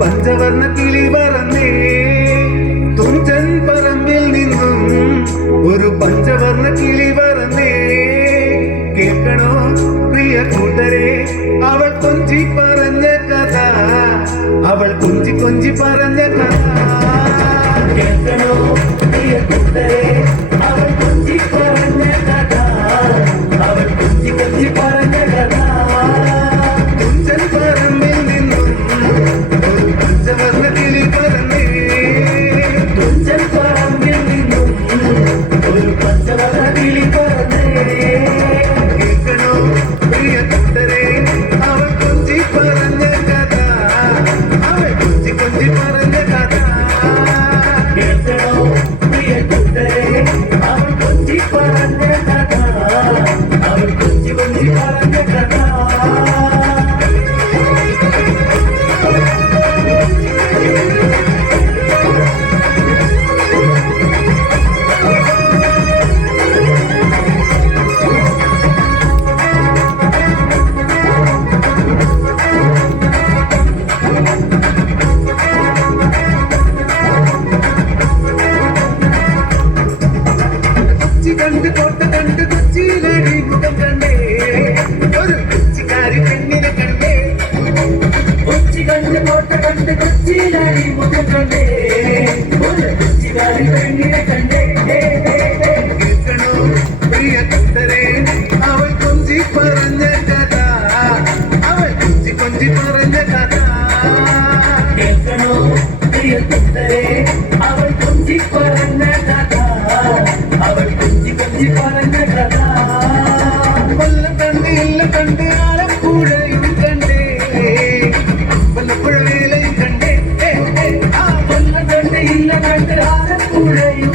പഞ്ചവർണ്ണ കിളി പറന്നേ തുഞ്ചൻ പറമ്പിൽ നിന്നും ഒരു പഞ്ചവർണ്ണ കിളി പറന്നേ കേൾക്കണോ പ്രിയ കൂട്ടരെ അവൾ കൊഞ്ചി പറഞ്ഞ കഥ അവൾ കൊഞ്ചി കൊഞ്ചി പറഞ്ഞ കഥ കേൾക്കണോ പ്രിയ കൂട്ടരെ അവൾ കൊഞ്ചി പറഞ്ഞ കഥ അവൾ കൊഞ്ചി കൊഞ്ചി പറഞ്ഞ കഥ തുഞ്ചൻ പറമ്പിൽ നിന്നും ഒരു പഞ്ചവർണ്ണ കിളി പറന്നേ തുഞ്ചൻ പറമ്പിൽ നിന്നും ഒരു പഞ്ചവർണ്ണ കിളി പറന്നേ കേൾക്കണോ പ്രിയ കൂട്ടരെ അവൾ കൊഞ്ചി പറഞ്ഞ കഥ അവൾ കൊഞ്ചി കൊഞ്ചി പറഞ്ഞ കഥ കേൾക്കണോ പ്രിയ കൂട്ടരെ അവൾ കൊഞ്ചി പറഞ്ഞ കഥ അവൾ കൊഞ്ചി കൊഞ്ചി പറഞ്ഞ കഥ കണ്ട് കോട്ട കണ്ട് കൊച്ചിയിലടി മുഖം കണ്ടേ ഒരു കൊച്ചിക്കാരി പെണ്ണിനെ കണ്ടേ കൊച്ചി കണ്ട് കോട്ട കണ്ട് കൊച്ചിയിലടി മുഖം കണ്ടേ ഒരു കൊച്ചിക്കാരി പെണ്ണിനെ കണ്ടേ കേൾക്കണോ പ്രിയ കൂട്ടരെ അവൾ കൊഞ്ചി പറഞ്ഞ കഥ അവൾ കൊഞ്ചി കൊഞ്ചി പറഞ്ഞ കഥ കേൾക്കണോ പ്രിയ കൂട്ടരെ അവൾ കൊഞ്ചി പറഞ്ഞ കഥ അവൾ കൊഞ്ചി കൊഞ്ചി പറഞ്ഞ കഥ കൊല്ലം കണ്ട് ഇല്ല കണ്ട് ആലപ്പുഴയും കണ്ടേ വല്ലപ്പുഴ വേലയും കണ്ടേ ആ കൊല്ലം കണ്ട് ഇല്ല കണ്ട് ആലപ്പുഴയും